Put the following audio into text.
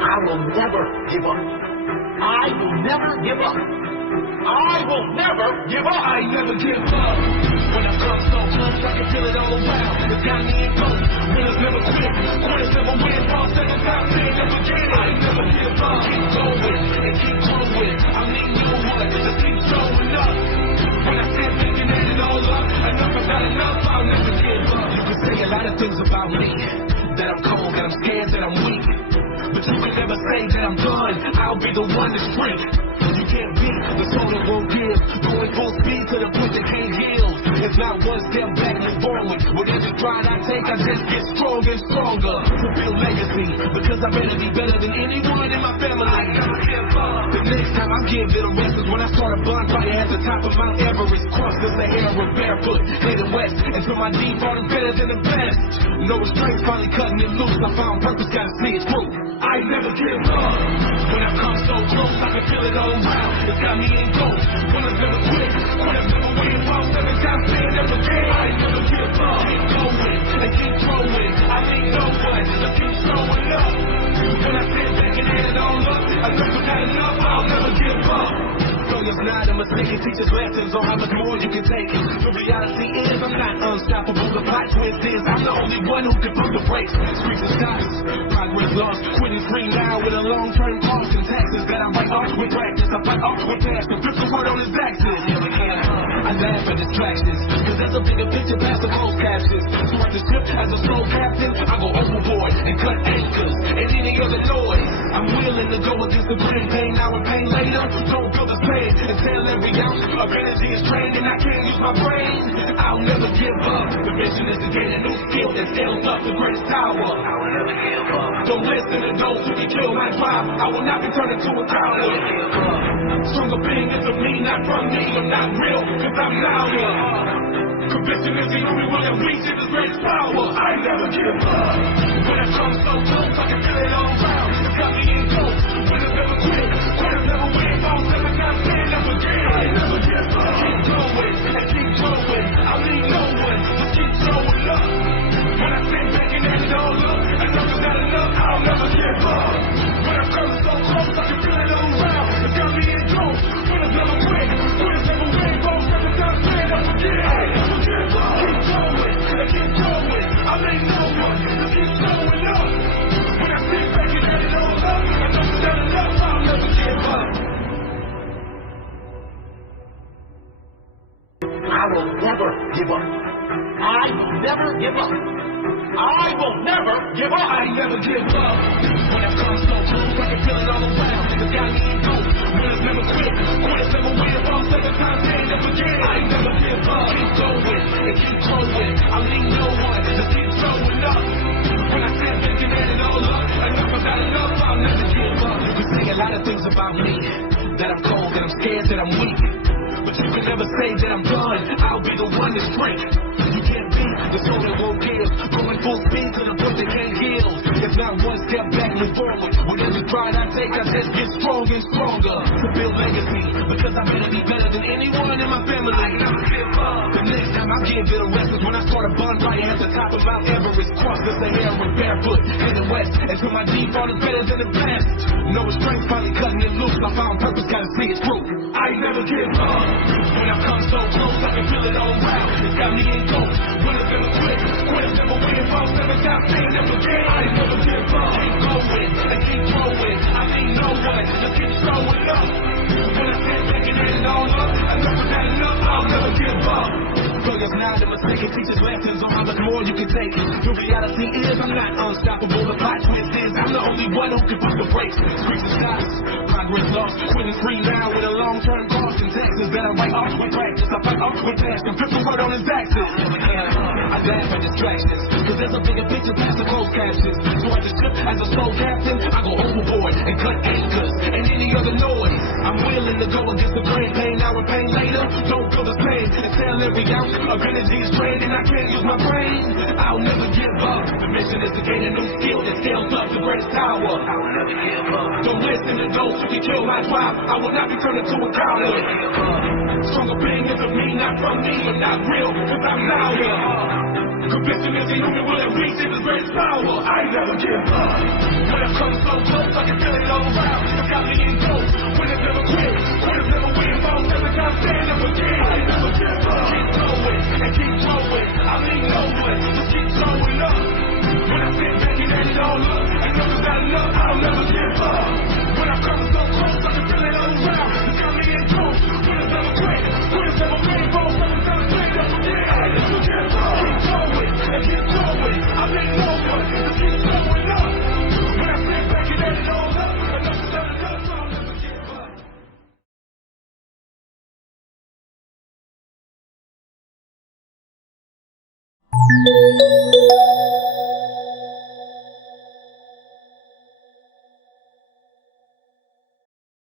I will never give up. I will never give up. I will never give up. I never give up. When I come so close, I can feel it all around. It's got me in close. Winners never quit. Quitters never win. Fall second time, pain never get it. I never give up. Keep going and keep growing. I need no one. Just keep showing up. When I sit thinking it all up, enough is not enough. I'll never give up. You can say a lot of things about me. That I'm cold, that I'm scared, that I'm weak. But you can never say that I'm done. I'll be the one to freak. You can't beat the soul that won't give. Going full speed to the point that can't yield. It's not one step back and forward. With every stride I take, I just get stronger and stronger to build legacy. Because I better be better than anyone in my family. I never give up. The next time I give it a rest is when I start a bonfire at the top of Mount Everest. Cross the Sahara barefoot, heading west until my default is better than the best. No restraints, finally cutting it loose. I found purpose, gotta see it through. I never give up. When I come so close, I can feel it all around. It's got me in ghost. Winners never quit. Quitters never win. Fall seven times, pain never get. I never give up. Keep going and keep growing. I need no one. Just keep showing up. When I sit back and add it all up, I never got enough. I'll never give up. Failures not a mistake. It teaches lessons on how much more you can take. The reality is I'm not unstoppable. The plot twist is I'm the only one who can put the brakes. Streets and stops. Progress lost. Quitting free now with a long-term cost and taxes that I write off with practice. I fight off with past and flip the word on his axis. I laugh at distractions, cause there's a bigger picture past the closed captions. So at the ship as a sole captain, I go overboard and cut anchors and any other noise. I'm willing to go against the grain, pain now and pain later. Don't feel the pain and tell every ounce of energy is drained and I can't use my brain. I'll never give up. The mission is to gain a new skill that scales up the greatest tower. I will never give up. Don't listen to those who can kill my drive. I will not be turned into a coward. Stronger being is of me, not from me. I'm not real, cause I'm louder. Conviction is the only one that reaches the greatest power. I never give up. When I come so close, I can feel it all around. It's got me in close. Winners never quit. Quitters never win. Fall seven times, pain never get. I never give up. Keep going and keep growing. I need no one. Just keep showing up. When I sit back and add it all up, enough is not enough. I'll never give up. When I come so close, I can feel it all around. It's got me in close. Winners never quit. Quitters never win. Fall seven times, pain never get. I never give up. Keep going and keep growing. I need no one. Just keep showing up. When I sit back and add it all up, enough is not enough. I'll never give up. I will never give up. I will never give up. I will never give up. I never give up. When I come so close, I can feel it all around. It's got me in ghost. Winners never quit. Quitters never win. Fall seven times, pain never get. I never give up. Keep going and keep growing. I need no one. Just keep showing up. When I sit back and add it all up, enough is not enough. I'll never give up. You can say a lot of things about me. That I'm cold, that I'm scared, that I'm weak. But you can never say that I'm done. I'll be the one to strike. You can't beat the soul that won't give. Going full speed to the point that can't yield. It's not one step back and forward. With every stride I take, I just get stronger and stronger to build legacy. Because I better be better than anyone in my family. I never give up. The next time I give it a rest is when I start a bonfire at the top of Mount Everest. Cross the Sahara barefoot, heading west until my default is better than the best. No restraints, finally cutting it loose. I found purpose, gotta see it through. I never give up. When I come so close, I can feel it all around. It's got me in ghost. Winners never quit. Quitters never win. Fall seven times, pain never get. I never give up. Keep going and keep growing. I need no one. Just keep showing up. When I sit back and add it all up, enough is not enough. I'll never give up. Failures not a mistake. It teaches lessons on how much more you can take. The reality is I'm not unstoppable. The plot twist is I'm the only one who can put the brakes. Streets and stops. Progress lost. Quitting free now with a long-term cost and taxes that I write off with practice. I fight off with past and flip the word on his axis. I laugh at distractions, cause there's a bigger picture past the closed captions. So at the ship as a sole captain, I go overboard and cut anchors and any other noise. I'm willing to go against the grain, pain now and pain later. Don't feel the pain and tell every ounce of energy is drained and I can't use my brain. I'll never give up. The mission is to gain a new skill that scales up the greatest tower. I will never give up. Don't listen to those who can kill my drive. I will not be turned into a coward. Stronger being is of me, not from me. I'm not real, cause I'm louder. Convincing every human will have reached its greatest power. I ain't never give up. When I come so close, I can feel it all around. It got me in dope. Winners never quit. Quitters never win. Lost every time, stand up again. I ain't never give up. Keep going and keep growing. I lean over, just keep showing up. When I sit back and add it all up, and know it's not enough, I'll never give up. When I come so close, I can feel it all around. It got me in dope. Winners never quit. Quitters never win. Lost every time, stand up again. I ain't never give up. Keep going and keep growing. I lean over, just keep showing up. When I sit back and add it all up, and know it's not enough, I'll never give up.